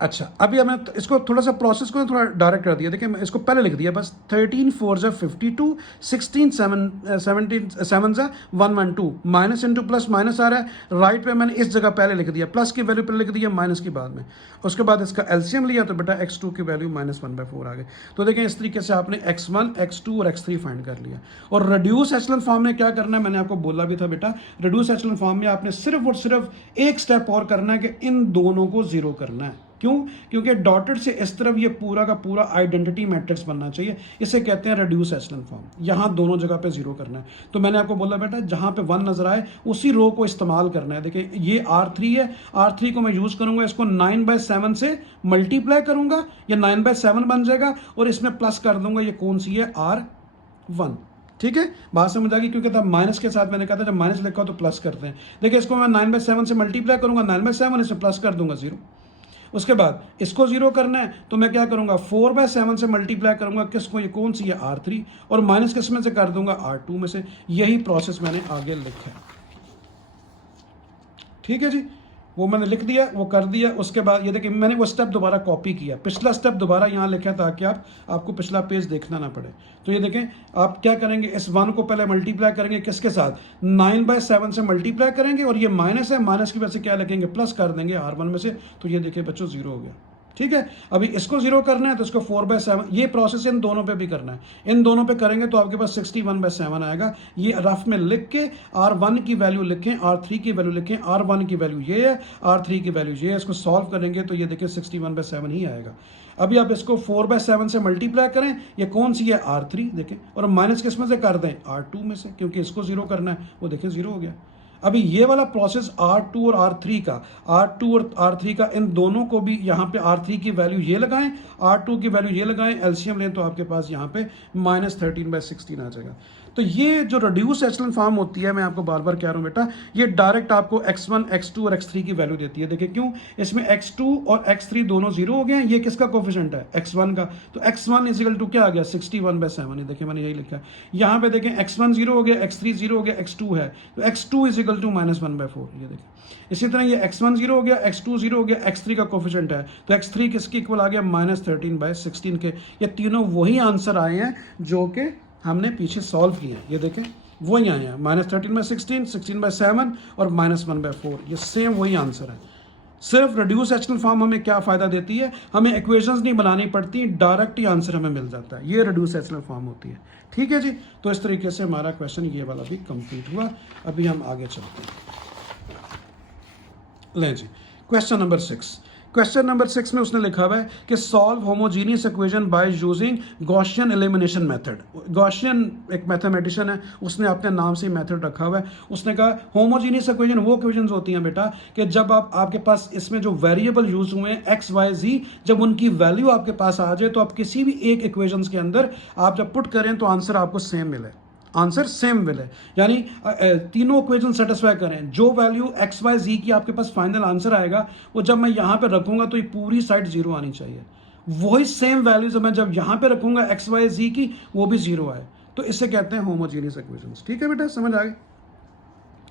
अच्छा, अभी हमें इसको थोड़ा सा प्रोसेस को थोड़ा डायरेक्ट कर दिया, देखिए मैं इसको पहले लिख दिया बस, 13 4 52, 16 7 112, माइनस इंटू प्लस माइनस आ रहा है, राइट पे मैंने इस जगह पहले लिख दिया, प्लस की वैल्यू पहले लिख दिया, माइनस की बाद में। उसके बाद इसका एलसीएम लिया, तो बेटा x2 की वैल्यू -1/4 आ गई। तो देखें इस तरीके से आपने x1 x2 और x3 फाइंड कर लिया। और रिड्यूस एचलन फॉर्म में क्या करना है, मैंने आपको बोला भी था बेटा, रिड्यूस एचलन फॉर्म में आपने सिर्फ और सिर्फ एक स्टेप और करना है कि इन दोनों को जीरो करना है। क्यों, क्योंकि डॉटेड से इस तरफ ये पूरा का पूरा आइडेंटिटी मैट्रिक्स बनना चाहिए, इसे कहते हैं रिड्यूस एचलन फॉर्म। यहाँ दोनों जगह पे जीरो करना है। तो मैंने आपको बोला बेटा, जहाँ पे 1 नजर आए उसी रो को इस्तेमाल करना है। देखिए ये R3 है, R3 को मैं यूज करूंगा, इसको 9/7 से मल्टीप्लाई करूंगा, ये 9/7 बन जाएगा, और इसमें प्लस कर दूंगा, ये कौन सी है, R1, ठीक है। बात समझ आ गई, क्योंकि तब माइनस के साथ मैंने कहा था जब माइनस लिखा हो तो प्लस करते हैं। देखिए इसको मैं 9/7 से मल्टीप्लाई करूंगा, 9/7, इसमें प्लस कर दूंगा 0। उसके बाद इसको 0 करना है, तो मैं क्या करूंगा, 4/7 से मल्टीप्लाई करूंगा, किसको, ये कौन सी है, R3, और माइनस किस में से कर दूंगा, R2 में से। यही प्रोसेस मैंने आगे लिखा है, ठीक है जी। वो मैंने लिख दिया, वो कर दिया। उसके बाद ये देखिए मैंने वो स्टेप दोबारा कॉपी किया, पिछला स्टेप दोबारा यहाँ लिखा ताकि आपको पिछला पेज देखना ना पड़े। तो ये देखें आप क्या करेंगे, इस 1 को पहले मल्टीप्लाई करेंगे, किसके साथ, 9/7 से मल्टीप्लाई करेंगे, और ये माइनस है, माइनस की वजह से क्या लिखेंगे, प्लस कर देंगे R1 में से। तो ये देखिए बच्चों 0 हो गया, ठीक है। अभी इसको 0 करना है, तो इसको 4/7, ये प्रोसेस इन दोनों पे भी करना है। इन दोनों पे करेंगे तो आपके पास 61/7 आएगा। ये रफ में लिख के R1 की वैल्यू लिखें, R3 की वैल्यू लिखें, R1 की वैल्यू ये है, R3 की वैल्यू ये है। इसको सॉल्व करेंगे तो ये देखिए 61/7 ही आएगा। अभी आप इसको 4/7 से मल्टीप्लाई करें, ये कौन सी है, R3, देखें, और माइनस किस में से कर दें, R2 में से, क्योंकि इसको 0 करना है। वो देखें 0 हो गया। अभी ये वाला प्रोसेस R2 और R3 का, R2 और R3 का, इन दोनों को भी यहाँ पे R3 की वैल्यू ये लगाएं, R2 की वैल्यू ये लगाएं, एलसीएम लें, तो आपके पास यहाँ पे -13/16 आ जाएगा। तो ये जो रिड्यूस एचलन फॉर्म होती है, मैं आपको बार बार कह रहा हूँ बेटा, ये डायरेक्ट आपको x1 x2 और x3 की वैल्यू देती है। देखिए क्यों, इसमें x2 और x3 दोनों 0 हो गए हैं। ये किसका कोफिशिएंट है, x1 का, तो x1 इज इक्वल टू क्या आ गया, 61/7। ये देखिए मैंने यही लिखा है। यहाँ पे देखें x1 0 हो गया, x3 0 हो गया, x2 है, तो x2 इज इक्वल टू -1/4। ये देखिए इसी तरह ये x1 0 हो गया, x2 0 हो गया, x3 का कोफिशिएंट है, तो x3 किसके इक्वल आ गया, -13/16 के। ये तीनों वही आंसर आए हैं जो कि हमने पीछे सॉल्व किए हैं। ये देखें वही आए हैं, -13/16, 16/7 और -1/4। ये सेम वही आंसर है। सिर्फ रिड्यूस एचलन फॉर्म हमें क्या फ़ायदा देती है, हमें इक्वेशंस नहीं बनानी पड़ती, डायरेक्ट ही आंसर हमें मिल जाता है। ये रिड्यूस एचलन फॉर्म होती है, ठीक है जी। तो इस तरीके से हमारा क्वेश्चन ये वाला भी कंप्लीट हुआ। अभी हम आगे चलते हैं। लें जी, क्वेश्चन नंबर 6, क्वेश्चन नंबर 6 में उसने लिखा हुआ है कि solve homogeneous equation by using Gaussian elimination method. Gaussian एक मैथमेटिशियन है, उसने अपने नाम से मेथड रखा हुआ है। उसने कहा होमोजीनियस इक्वेशन वो इक्वेशंस होती हैं बेटा कि जब आपके पास इसमें जो वेरिएबल यूज हुए हैं एक्स वाई जी, जब उनकी वैल्यू आपके पास आ जाए तो आप किसी भी एक इक्वेशंस के अंदर आप जब पुट करें तो आंसर आपको सेम मिले, आंसर सेम मिले। यानी तीनों इक्वेशन सेटिस्फाई करें, जो वैल्यू एक्स वाई जी की आपके पास फाइनल आंसर आएगा वो जब मैं यहां पे रखूंगा तो ये पूरी साइड जीरो आनी चाहिए। वही सेम वैल्यूज मैं जब यहां पे रखूंगा एक्स वाई जी की वो भी जीरो आए, तो इससे कहते हैं होमोजीनियस इक्वेशंस। ठीक है बेटा, समझ आ गई?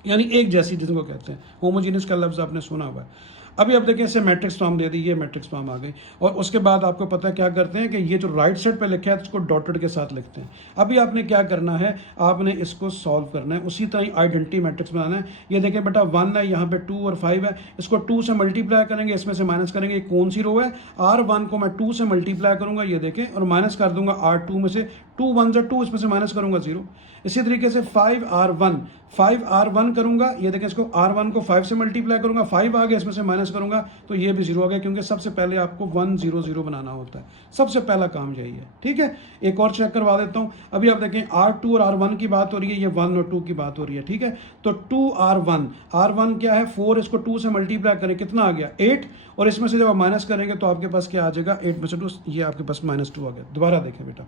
यानी एक जैसी जिनको कहते हैं। होमोजीनियस का लफ्ज आपने सुना हुआ है। अभी आप देखें इसे मैट्रिक्स फॉर्म दे दी, ये मैट्रिक्स फॉर्म आ गई। और उसके बाद आपको पता है क्या करते हैं कि ये जो राइट साइड पे लिखा है इसको डॉटेड के साथ लिखते हैं। अभी आपने क्या करना है, आपने इसको सॉल्व करना है, उसी तरह आइडेंटिटी मैट्रिक्स बनाना है। ये देखें बेटा 1 है, यहाँ पे 2 और 5 है, इसको 2 से मल्टीप्लाई करेंगे, इसमें से माइनस करेंगे। ये कौन सी रो है? R1 को मैं 2 से मल्टीप्लाई करूंगा, ये देखें, और माइनस कर दूंगा R2 में से। 2 1 जा 2, इसमें से माइनस करूंगा 0। इसी तरीके से 5R1 करूंगा, ये देखें, इसको R1 को 5 से मल्टीप्लाई करूंगा, 5 आ गया, इसमें से माइनस करूंगा तो ये भी 0 आ गया, क्योंकि सबसे पहले आपको 1 0 0 बनाना होता है। सबसे पहला काम यही है। ठीक है, एक और चेक करवा देता हूं। अभी आप देखें R2 और R1 की बात हो रही है, ये 1 और 2 की बात हो रही है। ठीक है, तो 2R1 क्या है 4, इसको 2 से मल्टीप्लाई करें, कितना आ गया 8, और इसमें से जब आप माइनस करेंगे तो आपके पास क्या आ जाएगा 8 में से 2, ये आपके पास -2 आ गया। दोबारा देखें बेटा,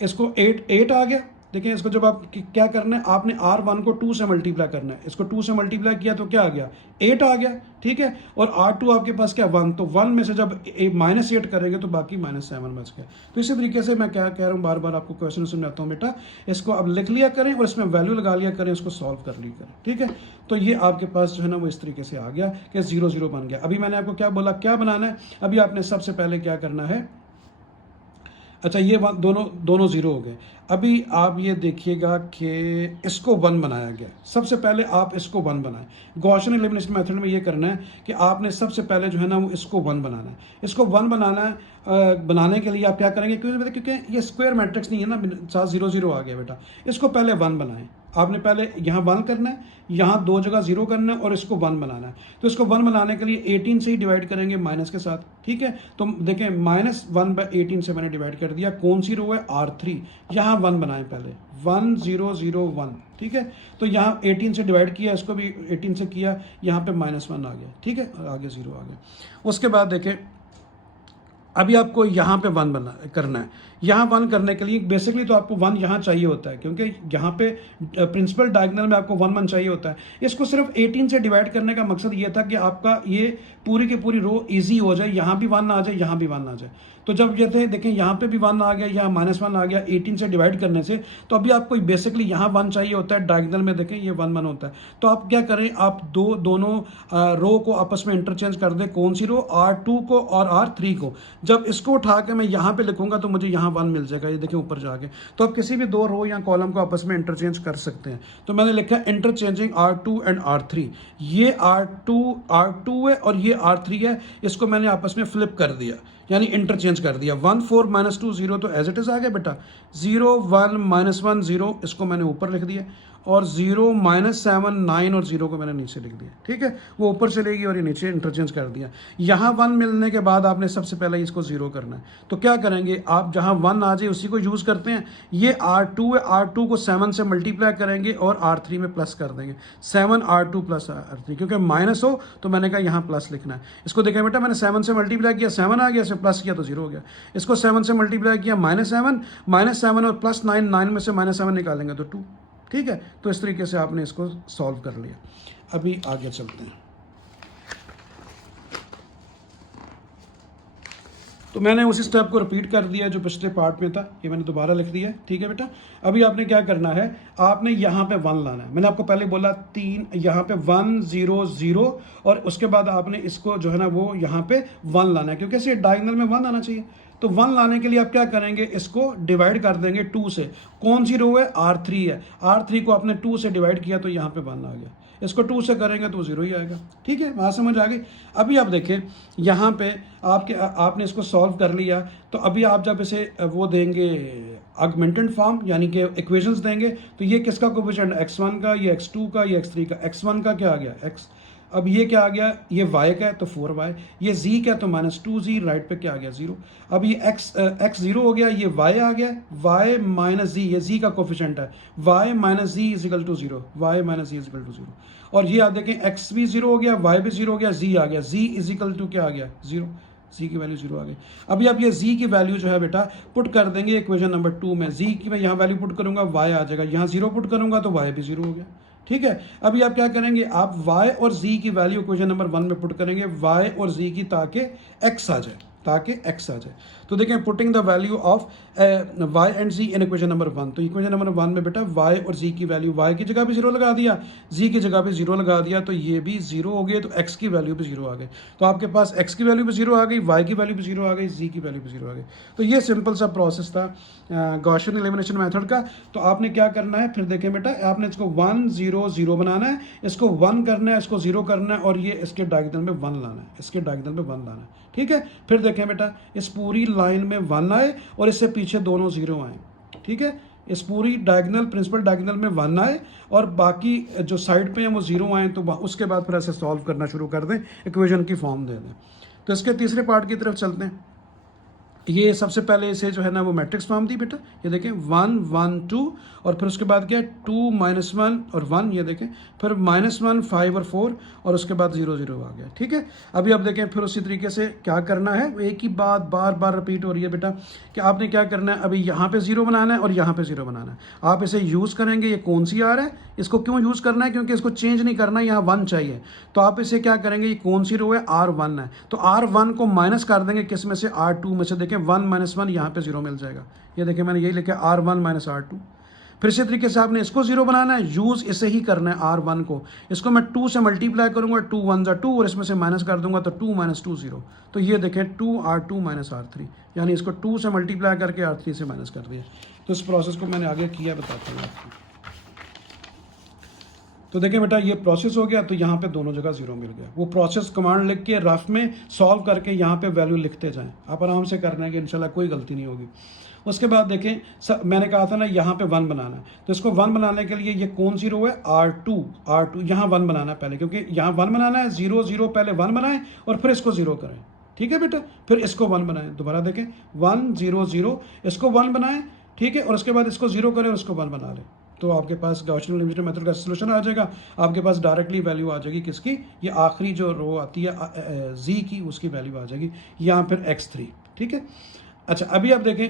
इसको 8 आ गया। देखिए इसको जब आप क्या करना है, आपने R1 को 2 से मल्टीप्लाई करना है, इसको 2 से मल्टीप्लाई किया तो क्या आ गया 8 आ गया। ठीक है, और R2 आपके पास क्या 1, तो 1 में से जब -8 करेंगे तो बाकी -7 बच गया। तो इसी तरीके से मैं क्या कह रहा हूँ, बार बार आपको क्वेश्चन समझाता हूँ बेटा, इसको अब लिख लिया करें और इसमें वैल्यू लगा लिया करें, इसको सॉल्व कर लिया करें। ठीक है, तो ये आपके पास जो है ना वो इस तरीके से आ गया कि 0 0 बन गया। अभी मैंने आपको क्या बोला, क्या बनाना है? अभी आपने सबसे पहले क्या करना है, अच्छा ये दोनों जीरो हो गए। अभी आप ये देखिएगा कि इसको 1 बनाया गया। सबसे पहले आप इसको 1 बनाएं। गॉसियन एलिमिनेशन मेथड में ये करना है कि आपने सबसे पहले जो है ना वो इसको 1 बनाना है। इसको 1 बनाना है, बनाने के लिए आप क्या करेंगे, क्योंकि ये स्क्वायर मैट्रिक्स नहीं है ना, साथ 0 0 आ गया बेटा। इसको पहले 1 बनाएं। आपने पहले यहाँ 1 करना है, यहाँ 2 जगह 0 करना है और इसको 1 बनाना है। तो इसको 1 बनाने के लिए 18 से ही डिवाइड करेंगे माइनस के साथ। ठीक है, तो देखें -1/18 से मैंने डिवाइड कर दिया। कौन सी रो है? R3। यहाँ 1 बनाएं पहले, 1 0 0 1। ठीक है, तो यहाँ 18 से डिवाइड किया, इसको भी 18 से किया, यहाँ पे -1 आ गया। ठीक है, आगे 0 आ गया। उसके बाद देखें अभी आपको यहाँ पे 1 करना है। यहाँ 1 करने के लिए बेसिकली तो आपको 1 यहाँ चाहिए होता है, क्योंकि यहाँ पे प्रिंसिपल डायगोनल में आपको 1 1 चाहिए होता है। इसको सिर्फ 18 से डिवाइड करने का मकसद ये था कि आपका ये पूरी की पूरी रो इजी हो जाए, यहाँ भी 1 आ जाए, यहाँ भी 1 आ जाए। तो जब ये थे देखें यहाँ पे भी 1 आ गया, यहाँ -1 आ गया 18 से डिवाइड करने से, तो अभी आपको बेसिकली यहाँ 1 चाहिए होता है। डायगोनल में देखें ये 1 1 होता है। तो आप क्या करें, आप दोनों रो को आपस में इंटरचेंज कर दें। कौन सी रो? R2 को और R3 को। जब इसको उठा के मैं यहाँ पे लिखूंगा तो मुझे यहाँ 1 मिल जाएगा, ये देखें ऊपर जाके। तो आप किसी भी 2 रो या कॉलम को आपस में इंटरचेंज कर सकते हैं। तो मैंने लिखा इंटरचेंजिंग R2 एंड R3। ये R2 है और ये R3 है, इसको मैंने आपस में फ्लिप कर दिया, यानी इंटरचेंज कर दिया। 1 4 -2 0 तो एज इट इज आ गया बेटा। 0 1 -1 0 इसको मैंने ऊपर लिख दिया, और 0 -7 9 और 0 को मैंने नीचे लिख दिया। ठीक है, वो ऊपर चलेगी और ये नीचे इंटरचेंज कर दिया। यहाँ 1 मिलने के बाद आपने सबसे पहले इसको 0 करना है। तो क्या करेंगे आप, जहाँ 1 आ जाए उसी को यूज़ करते हैं। ये R2 है, R2 को 7 से मल्टीप्लाई करेंगे और R3 में प्लस कर देंगे। 7 R2 + R3, क्योंकि माइनस हो तो मैंने कहा यहाँ प्लस लिखना है। इसको देखें बेटा, मैंने 7 से मल्टीप्लाई किया, 7 आ गया, इसे प्लस किया तो 0 हो गया। इसको 7 से मल्टीप्लाई किया, -7 और +9, 9 में से -7 निकालेंगे तो 2। ठीक है, तो इस तरीके से आपने इसको सॉल्व कर लिया। अभी आगे चलते हैं। तो मैंने उसी स्टेप को रिपीट कर दिया जो पिछले पार्ट में था, ये मैंने दोबारा लिख दिया। ठीक है बेटा, अभी आपने क्या करना है, आपने यहाँ पे 1 लाना है। मैंने आपको पहले बोला 3, यहाँ पे 1 0 0, और उसके बाद आपने इसको जो है ना वो यहाँ पे 1 लाना है, क्योंकि इसे डायगोनल में 1 आना चाहिए। तो 1 लाने के लिए आप क्या करेंगे, इसको डिवाइड कर देंगे 2 से। कौन सी रो है? R3 है। R3 को आपने 2 से डिवाइड किया तो यहाँ पे 1 आ गया। इसको 2 से करेंगे तो 0 ही आएगा। ठीक है, वहाँ समझ आ गई। अभी आप देखें यहाँ पे आपने इसको सॉल्व कर लिया। तो अभी आप जब इसे वो देंगे ऑगमेंटेड फॉर्म, यानी कि इक्वेशंस देंगे, तो ये किसका कोएफिशिएंट? x1 का, ये x2 का, ये x3 का। x1 का क्या आ गया? अब ये क्या आ गया, ये y का है तो 4y, ये z का है तो -2z, राइट पे क्या आ गया 0। अब ये x 0 हो गया, ये y आ गया, y माइनस z, ये z का कोफिशिएंट है, y minus z is equal to 0, y minus z is equal to 0। और ये आप देखें x भी 0 हो गया, y भी 0 हो गया, z आ गया, z इज इक्वल टू क्या आ गया 0, z की वैल्यू 0 आ गई। अभी आप ये z की वैल्यू जो है बेटा पुट कर देंगे इक्वेशन नंबर 2 में, z की मैं यहाँ वैल्यू पुट करूँगा y आ जाएगा, यहाँ 0 पुट करूँगा तो y भी 0 हो गया, ठीक है। अभी आप क्या करेंगे, आप y और z की वैल्यू इक्वेशन नंबर 1 में पुट करेंगे, y और z की, ताकि x आ जाए, ताकि x आ जाए। तो देखें putting the value of y and z in equation number 1, तो इक्वेशन नंबर 1 में बेटा y और z की वैल्यू, y की जगह भी 0 लगा दिया, z की जगह भी 0 लगा दिया, तो ये भी 0 हो गए, तो x की वैल्यू भी 0 आ गई। तो आपके पास x की वैल्यू भी 0 आ गई, y की वैल्यू भी 0 आ गई, z की वैल्यू भी 0 आ गई। तो ये सिंपल सा प्रोसेस था गॉसियन एलिमिनेशन मेथड का। तो आपने क्या करना है, फिर देखें बेटा, आपने इसको 1 0 0 बनाना है, इसको 1 करना है, इसको 0 करना है, और ये इसके डायगोनल में 1 लाना है, इसके डायगोनल में 1 लाना है, ठीक है। फिर देखें बेटा, इस पूरी लाइन में 1 आए और इससे पीछे दोनों 0 आए, ठीक है। इस पूरी डायगोनल, प्रिंसिपल डायगोनल में 1 आए और बाकी जो साइड पे हैं वो 0 आए, तो उसके बाद फिर ऐसे सॉल्व करना शुरू कर दें, इक्वेशन की फॉर्म दे दें। तो इसके तीसरे पार्ट की तरफ चलते हैं। ये सबसे पहले इसे जो है ना वो मैट्रिक्स फॉर्म थी बेटा, ये देखें 1 1 2, और फिर उसके बाद क्या है 2 -1 और 1, ये देखें, फिर -1 5 और 4, और उसके बाद 0 0 आ गया, ठीक है। अभी आप देखें फिर उसी तरीके से क्या करना है, एक ही बात बार बार रिपीट हो रही है बेटा, कि आपने क्या करना है, अभी यहाँ पे 0 बनाना है और यहाँ पे 0 बनाना है। आप इसे यूज़ करेंगे, ये कौन सी आर है, इसको क्यों यूज़ करना है, क्योंकि इसको चेंज नहीं करना है, यहाँ 1 चाहिए। तो आप इसे क्या करेंगे, ये कौन सी रो है, R1 है, तो R1 को माइनस कर देंगे किस में से, R2 में से। देखें 1 -1, यहाँ पे 0 मिल जाएगा, ये देखें मैंने यही लिखा R1 - R2। फिर इसी तरीके से आपने इसको 0 बनाना है, यूज़ इसे ही करना है R1 को, इसको मैं 2 से मल्टीप्लाई करूंगा, 2 1 2, और इसमें से माइनस कर दूंगा तो 2 - 2 0। तो ये देखें 2 R2 - R3, यानी इसको 2 से मल्टीप्लाई करके R3 से माइनस कर दिया। तो इस प्रोसेस को मैंने आगे किया, बताता हूँ आपको। तो देखें बेटा, ये प्रोसेस हो गया, तो यहाँ पे दोनों जगह 0 मिल गया। वो प्रोसेस कमांड लिख के रफ में सॉल्व करके यहाँ पे वैल्यू लिखते जाएं, आप आराम से करना है कि इंशाल्लाह कोई गलती नहीं होगी। उसके बाद देखें, मैंने कहा था ना यहाँ पे 1 बनाना है, तो इसको 1 बनाने के लिए ये कौन सी रो है, R2 यहाँ 1 बनाना है पहले, क्योंकि यहाँ 1 बनाना है, 0 0 पहले 1 बनाएं और फिर इसको 0 करें, ठीक है बेटा। फिर इसको 1 बनाएं, दोबारा देखें 1 0 0, इसको 1 बनाएं, ठीक है, और उसके बाद इसको 0 करें और इसको 1 बना लें, तो आपके पास गॉसियन एलिमिनेशन मेथड का सोल्यूशन आ जाएगा। आपके पास डायरेक्टली वैल्यू आ जाएगी किसकी, ये आखिरी जो रो आती है जी की, उसकी वैल्यू आ जाएगी, यहाँ फिर x3, ठीक है। अच्छा, अभी आप देखें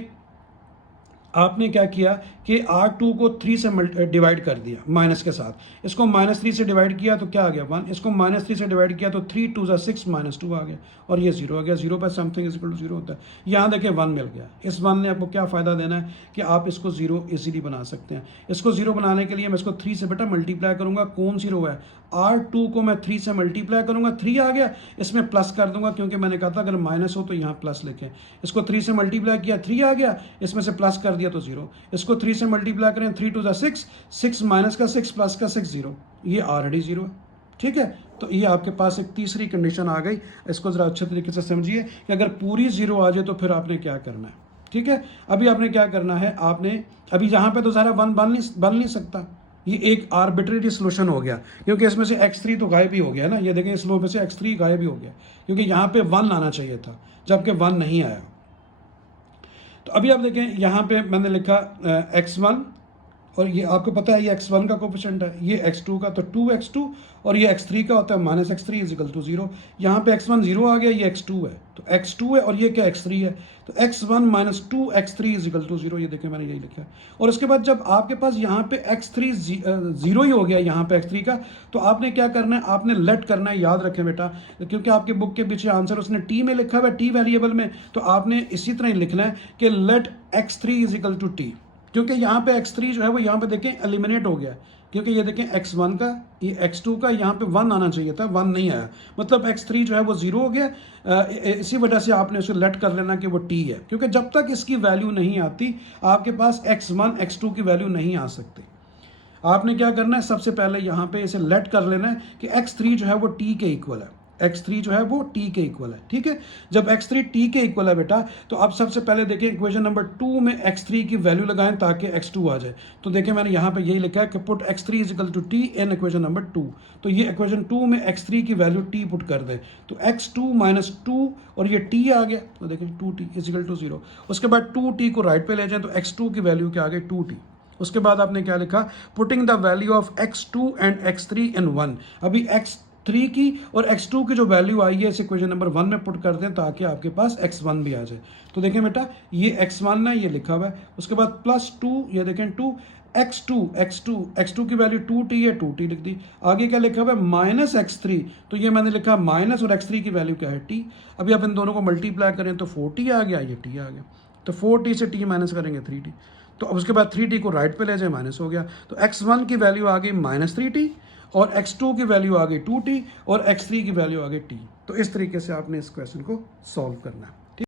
आपने क्या किया कि R2 को 3 से डिवाइड कर दिया माइनस के साथ, इसको -3 से डिवाइड किया तो क्या आ गया 1, इसको -3 से डिवाइड किया तो 3 2 6 -2 आ गया, और ये 0 आ गया। 0 पर समथिंग इज इक्वल टू 0 होता है। यहाँ देखें 1 मिल गया। इस 1 ने आपको क्या फ़ायदा देना है कि आप इसको 0 इजीली बना सकते हैं। इसको 0 बनाने के लिए मैं इसको 3 से बेटा मल्टीप्लाई करूँगा, कौन सी रो है, R2 को मैं 3 से मल्टीप्लाई करूँगा, 3 आ गया, इसमें प्लस कर दूंगा, क्योंकि मैंने कहा था अगर माइनस हो तो यहाँ प्लस लिखें। इसको 3 से मल्टीप्लाई किया, 3 आ गया, इसमें से प्लस कर दिया तो 0। इसको 3 से मल्टीप्लाई करें, 3 2 6, 6 माइनस का 6 प्लस का 6 0, ये ऑलरेडी 0 है, ठीक है। तो ये आपके पास एक तीसरी कंडीशन आ गई। इसको ज़रा अच्छे तरीके से समझिए कि अगर पूरी 0 आ जाए तो फिर आपने क्या करना है, ठीक है। अभी आपने क्या करना है, आपने अभी यहाँ पे तो सारा 1 बन नहीं सकता, ये एक आर्बिट्रेरी सोल्यूशन हो गया, क्योंकि इसमें से x3 तो गायब ही हो गया ना। ये देखें इस रो में से x3 गायब ही हो गया, क्योंकि यहाँ पे 1 आना चाहिए था, जबकि 1 नहीं आया। तो अभी आप देखें यहाँ पे मैंने लिखा x1, और ये आपको पता है ये x1 का कोफिशिएंट है, ये x2 का, तो 2x2, और ये x3 का होता है -x3 इज इक्वल टू 0। यहाँ पे x1 0 आ गया, ये x2 है, तो x2 है, और ये क्या x3 है, तो x1 - 2x3 is equal to 0। ये देखें मैंने यही लिखा है। और उसके बाद जब आपके पास यहाँ पे x3 0 ही हो गया, यहाँ पे x3 का, तो आपने क्या करना है, आपने लेट करना है। याद रखें बेटा, क्योंकि आपके बुक के पीछे आंसर उसने t में लिखा हुआ है, t वेरिएबल में, तो आपने इसी तरह ही लिखना है कि let x3 is equal to t, क्योंकि यहाँ पे x3 जो है वो यहाँ पे देखें एलिमिनेट हो गया, क्योंकि ये देखें x1 का, ये x2 का, यहाँ पे 1 आना चाहिए था, 1 नहीं आया, मतलब x3 जो है वो 0 हो गया। इसी वजह से आपने उसे लेट कर लेना कि वो t है, क्योंकि जब तक इसकी वैल्यू नहीं आती आपके पास x1 x2 की वैल्यू नहीं आ सकती। आपने क्या करना है, सबसे पहले यहाँ पे इसे लेट कर लेना है कि x3 जो है वो t के इक्वल है। x3 जो है वो t के इक्वल है, ठीक है। जब x3 t के इक्वल है बेटा, तो अब सबसे पहले देखें इक्वेशन नंबर 2 में x3 की वैल्यू लगाएं ताकि x2 आ जाए। तो देखें मैंने यहाँ पे यही लिखा है कि put x3 is equal to t in equation number 2। तो ये इक्वेशन 2 में x3 की वैल्यू t पुट कर दें, तो x2 माइनस 2 और ये t आ गया, तो देखें 2t इज इक्वल टू 0। उसके बाद 2t को राइट पे ले जाएं तो x2 की वैल्यू क्या आ गई 2t। उसके बाद आपने क्या लिखा, putting the value of x2 and x3 इन 1। अभी x3 की और x2 की जो वैल्यू आई है इस इक्वेशन नंबर 1 में पुट कर दें ताकि आपके पास x1 भी आ जाए। तो देखें बेटा ये x1 है, ये लिखा हुआ है। उसके बाद प्लस 2, ये देखें 2 x2 की वैल्यू 2t है, 2t लिख दी। आगे क्या लिखा हुआ है माइनस x3, तो ये मैंने लिखा माइनस और x3 की वैल्यू क्या है t। अभी आप इन दोनों को मल्टीप्लाई करें तो 4t आ गया, ये t आ गया। तो 4t से t माइनस करेंगे 3t, तो अब उसके बाद 3t को राइट पे ले जाए, माइनस हो गया। तो x1 की वैल्यू आ गई माइनस 3t और x2 की वैल्यू आ गई 2t और x3 की वैल्यू आ गई t। तो इस तरीके से आपने इस क्वेश्चन को सॉल्व करना है।